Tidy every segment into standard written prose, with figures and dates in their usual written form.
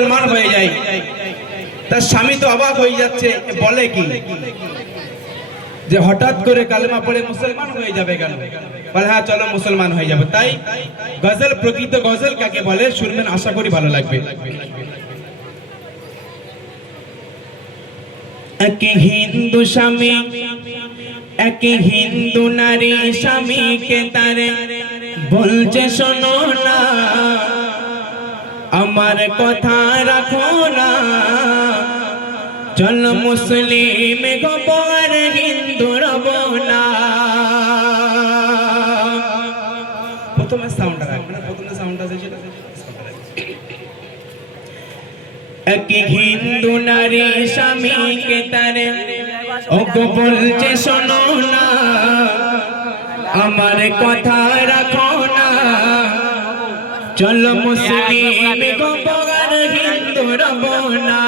মুসলমান হয়ে যায়। তার স্বামী তো অবাক হয়ে যাচ্ছে, বলে কি যে হঠাৎ করে কালেমা পড়ে মুসলমান হয়ে যাবে কেন? বলে হ্যাঁ চলো মুসলমান হয়ে যাবে। তাই গজল, প্রকৃত গজল কাকে বলে শুনবেন, আশা করি ভালো লাগবে। এক হিন্দু স্বামী, এক হিন্দু নারী স্বামীকে তারে বলছে শোনো না, আমার কথা রাখো না, চল মুসলিম গোবর হিন্দু রব না। প্রথমে সাউন্ডটা রাখবেন, প্রথমে সাউন্ডটা ছিল। এক হিন্দু নারী স্বামীকে তারে ওগো বলছে শোনো না, আমার কথা রাখো না, চল মুসলিম গোবর হিন্দু রব না।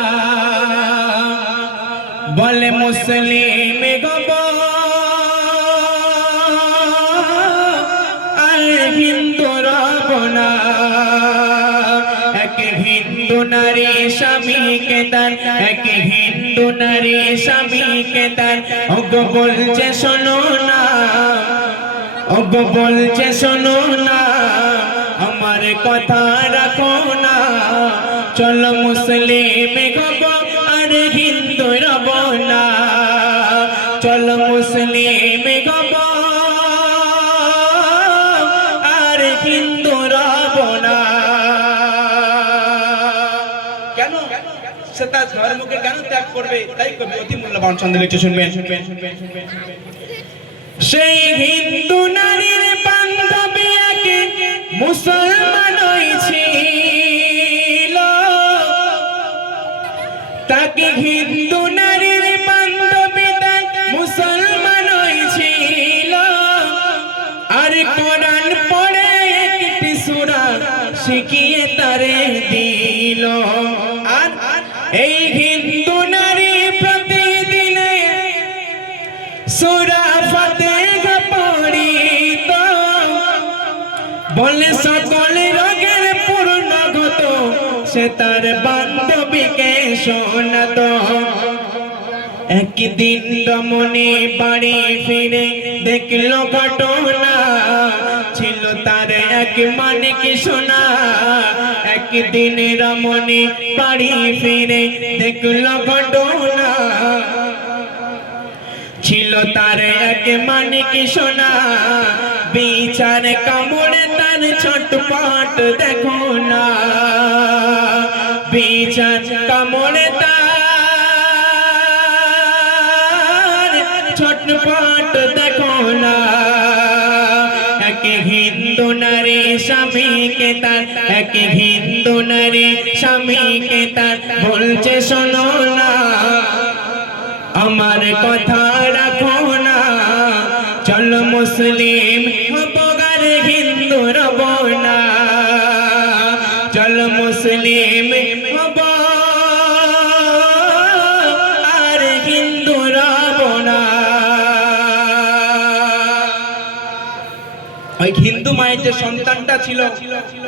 বলে মুসলিম গোবর হিন্দু রব না। এক হিন্দু নারী স্বামীকে তার, এক হিন্দু নারী স্বামীকে তার ওগো বলছে শোনো না, ওগো বলছে শোনো না, আমার কথা রাখো না, চল মুসলিম গোবর আর হিন্দু রব না, চল মুসলিম গোবর আর হিন্দু রব না। কেন সে তার ধর্মকে কেন ত্যাগ করবে? তাই কবি অতি মূল্যবান ছন্দে লিখে শুনবেন। সেই হিন্দু নারীর বান্ধবী একে মুসলমান হয়েছিল, তাকে হিন্দু নারীর বান্ধবী তার মুসলমান হয়েছিল, আর কোরআন পড়ে একটি সূরা শিখিয়ে তারে দিল। আর এই হিন্দু নারী প্রতিদিন সূরা ফাতিহা পড়িত, বলে সকল রোগের পূর্ণগত সে তার বান্ধবীকে শোনাত। একদিন রমণী বাড়ি ফিরে দেখলো ঘটনা, ছিল তার এক মানিক সোনা। একদিন রমণী বাড়ি ফিরে দেখলো ঘটনা, ছিল তার এক মানিক সোনা। বিচার কামড়ে তার ছটপট দেখো না, বিচার কামড়ে তার ছটপট দেখো না। এক হিন্দু নারী স্বামীকে তার, এক হিন্দু নারী স্বামীকে তার বলছে শোনো না, আমার কথা রাখো না, চল মুসলিম গোবর হিন্দু রব না, চল মুসলিম গোবর আর হিন্দু রব না। ওই হিন্দু মায়ের যে সন্তানটা ছিল,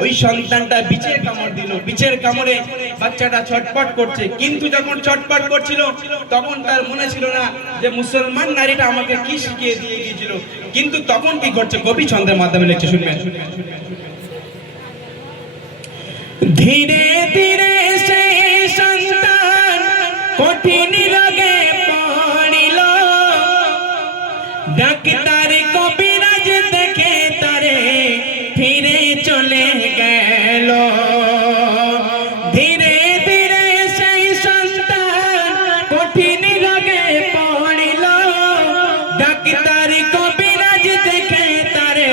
ওই সন্তানটা বিচের কামড় দিল। বিচের কামড়ে বাচ্চাটা ছটপট করছে, কিন্তু যখন ছটপট করছিল তখন তার মনে ছিল না যে মুসলমান নারীটা আমাকে কি শিখিয়ে দিয়ে গিয়েছিল। কিন্তু তখন কি করছে কবি ছন্দের মাধ্যমে লিখছে, শুনবেন। ধীরে ধীরে সেই সন্তান কঠিন রোগে পড়িল, ডাক্তার কবিরাজ দেখে তারে ফিরে চলে গেল। ধীরে ধীরে সেই সন্তান কঠিন রোগে পড়িল, ডাক্তার কবিরাজ দেখে তারে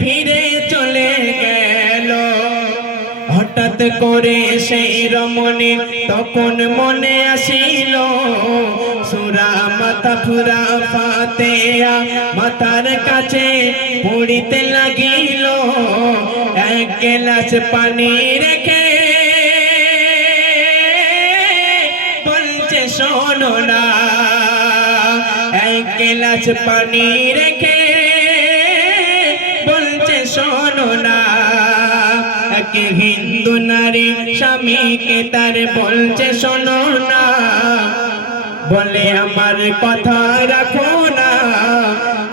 ফিরে চলে গেল। হঠাৎ করে সেই রমণী তখন মনে আসিল, সূরা মাথা ফুরা ফাতিহা মাথার কাছে পড়িতে লাগিল। এক গ্লাস পানি রেখে বলছে শোনো না, এক গ্লাস পানি রেখে বলছে শোনো না, এক কে হিন্দু নারী স্বামীকে তার বলছে শোনো না, বলে আমার কথা রাখো না,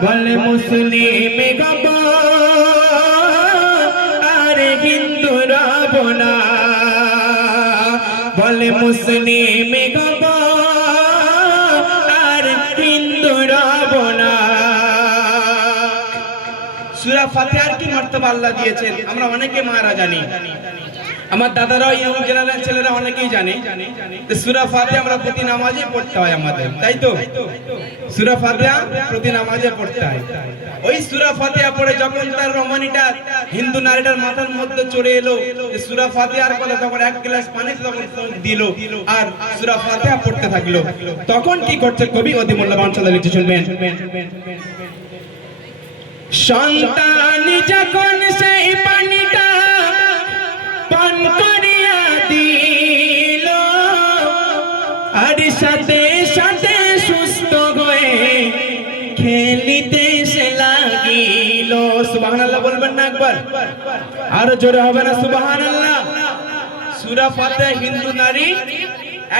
বলে মুসলিম গব আর হিন্দু রব না, বলে মুসলিম গব আর হিন্দু রব না। সূরা ফাতিহার কি মর্তবা আল্লাহ দিয়েছেন আমরা অনেকে মারা জানি, আমার দাদারাও ইয়ং জেনারেশন ছেলেরা অনেকেই জানে যে সূরা ফাতিহা আমরা প্রতি নামাজে পড়তে হয় আমাদের, তাই তো? সূরা ফাতিহা প্রতি নামাজে পড়তে হয়। ওই সূরা ফাতিহা পড়ে যখন তার রমণীটা হিন্দু নারীটার মাথার মধ্যে চড়ে এলো যে সূরা ফাতিহার কথা, তখন এক গ্লাস পানি তখন দিল আর সূরা ফাতিহা পড়তে থাকলো। তখন কি করছে কবি অতি মূল্যবান সাদা লিখে শুনবেন। সন্তান যখন সেই পানিটা পান করিয়া দিল আর সাথে সাথে সুস্থ হয়ে খেলিতে সে লাগিল। সুবহানাল্লাহ বলবেন না একবার? আর জোরে হবে না সুবহানাল্লাহ? সূরা ফাতিহা হিন্দু নারী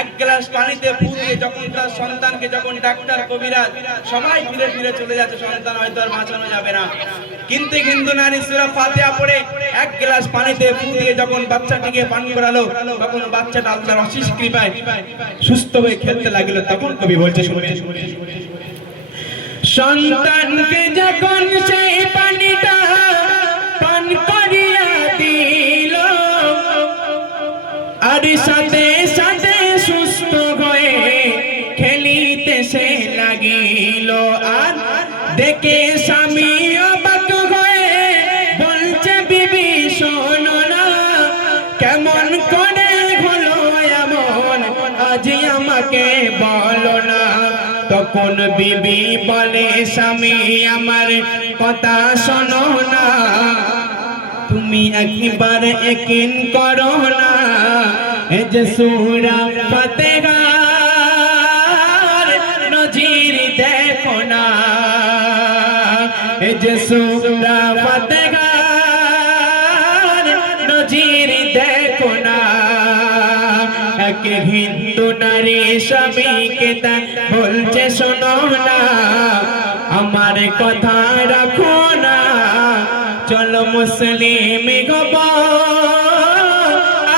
এক গ্লাস পানিতে ফু দিয়ে যখন তার সন্তানকে, যখন ডাক্তার কবিরাজ সবাই ফিরে ফিরে চলে যাচ্ছে, সন্তান হয়তো আর বাঁচানো যাবে না, কিন্তু হিন্দু নারী সূরা ফাতিহা পড়ে এক গ্লাস পানিতে ফু দিয়ে যখন বাচ্চাটিকে পান করালো, তখন বাচ্চাটা আল্লাহর অশেষ কৃপায় সুস্থ হয়ে খেলতে লাগলো। তখন কবি বলছে শুনবেন, সন্তানকে যখন সেই পানিটা পান করিয়া দিল আর সাথে সাথে সুস্থ হয়ে খেলিতে সে লাগিল। আর দেখে স্বামী অবাক হয়ে বলছে বিবি শোনো না, কেমন করে হলো এমন আজ আমাকে বলো না। তখন বিবি বলে স্বামী আমার কথা শোনো না, তুমি একবার ইয়াকিন করো না, এ যে সূরা ফাতিহার নজির দেখো না, এ যে সূরা ফাতিহার নজির দেখো না। এক হিন্দু নারী স্বামীকে তা বলছে শোনো না, আমার কথা রাখো না, চলো মুসলিম হব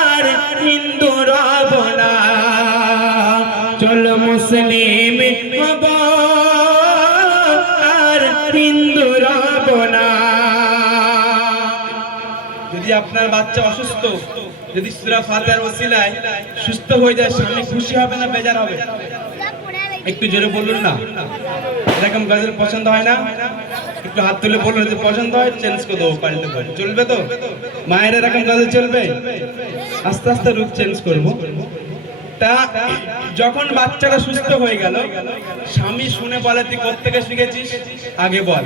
আর হিন্দু রব না, চলো মুসলিম হব আর হিন্দু রব না। যদি আপনার বাচ্চা অসুস্থ, যদি সূরা ফাতিহার ওসিলায় সুস্থ হয়ে যায়, স্বামী খুশি হবে না বেজার হবে? একটু জোরে বলুন না। এরকম গজল পছন্দ হয় না? একটু হাত তুলে বলুন যদি পছন্দ হয়, চেঞ্জ করে দেবো, পাল্টে দেবো, চলবে তো? মায়ের এরকম গজল চলবে? আস্তে আস্তে রূপ চেঞ্জ করবো। তা যখন বাচ্চাটা সুস্থ হয়ে গেল, স্বামী শুনে বলে তুই কোত্থেকে শিখেছিস আগে বল।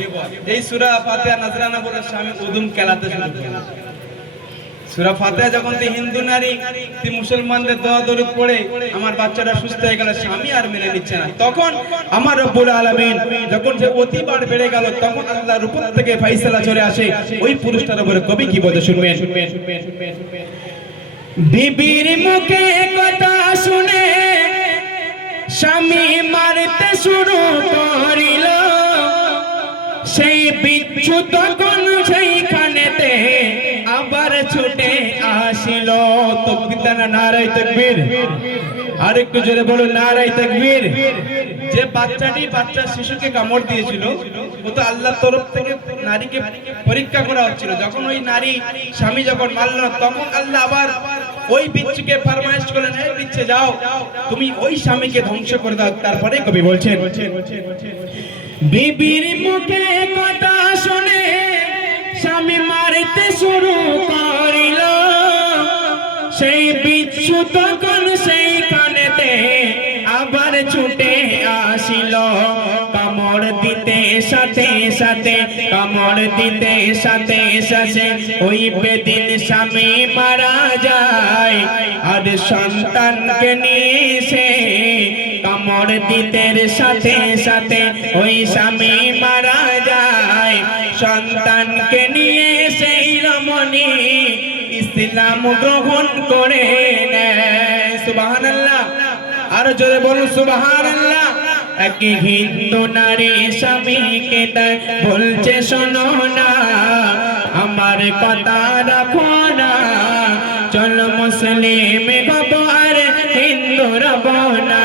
এই সূরা ফাতিহা নাজরানা বলে স্বামী উদুম কেলাতে শুরু করল। সূরা ফাতিহা যখন তুই হিন্দু নারী, তুই মুসলমানদের দোয়া দরুদ পড়ে আমার বাচ্চাটা সুস্থ হয়ে গেল, স্বামী আর মেনে নিচ্ছে না। তখন আমার রব্বুল আলামিন যখন যে অতিবার বেড়ে গেল, তখন আল্লাহর উপর থেকে ফয়সালা চলে আসে ওই পুরুষটার উপরে। কবি কি বলে শুনবেন। বিবির মুখে কথা শুনে স্বামী মারতে শুরু করিল, সেই বিচ্ছু তখন সেইখানেতে আবার ছুটে আসিল। তাকবীর, নারায়ে তাকবীর। আর একটু জোরে বলুন নারায়ে তাকবীর। যে বাচ্চাটি বাচ্চা শিশুকে কামড় দিয়েছিল, ও তো আল্লাহর তরফ থেকে নারীকে পরীক্ষা করা হচ্ছিল। যখন ওই নারী স্বামী যখন মারল না, তখন আল্লাহ আবার ওই বিচ্ছুকে ফরমাইশ করলেন, এই বিচ্ছু যাও, তুমি ওই স্বামীকে ধ্বংস করে দাও। তারপরে কবি বলছেন, বিবির মুখে কথা শুনে স্বামী মারতে শুরু করিল, সেই বিচ্ছু তখন সেইখানেতে আবার ছুটে আসিল। কামড় দিতে সাথে সাথে, কামড় দিতে সাথে সাথে ওই বেদিন স্বামী মারা যায়। আর সন্তানকে নিয়ে সে কামড় দিতে সাথে সাথে ওই স্বামী মারা যায়। সন্তানকে নিয়ে সেই রমণী গ্রহণ করে নেয়। সুবহানাল্লাহ, আর জোরে বলুন সুবহানাল্লাহ। এক হিন্দু নারী স্বামীকে তাই বলছে শোনো না, আমার কথা রাখো না, চল মুসলিম হব আর হিন্দু রব না,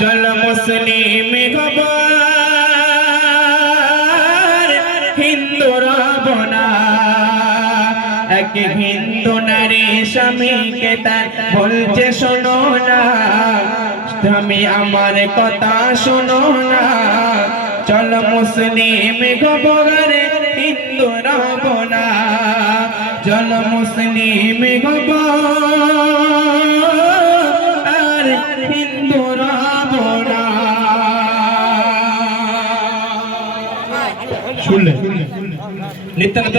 চল মুসলিম হব আর হিন্দু রব না। এক হিন্দু নারী স্বামীকে তার বলছে শোনো না, তুমি আমার কথা শোনো না, চল মুসলিম হব আর হিন্দু রব না, চল মুসলিম হব আর হিন্দু রব না। শুনলেন নিত্যানন্দ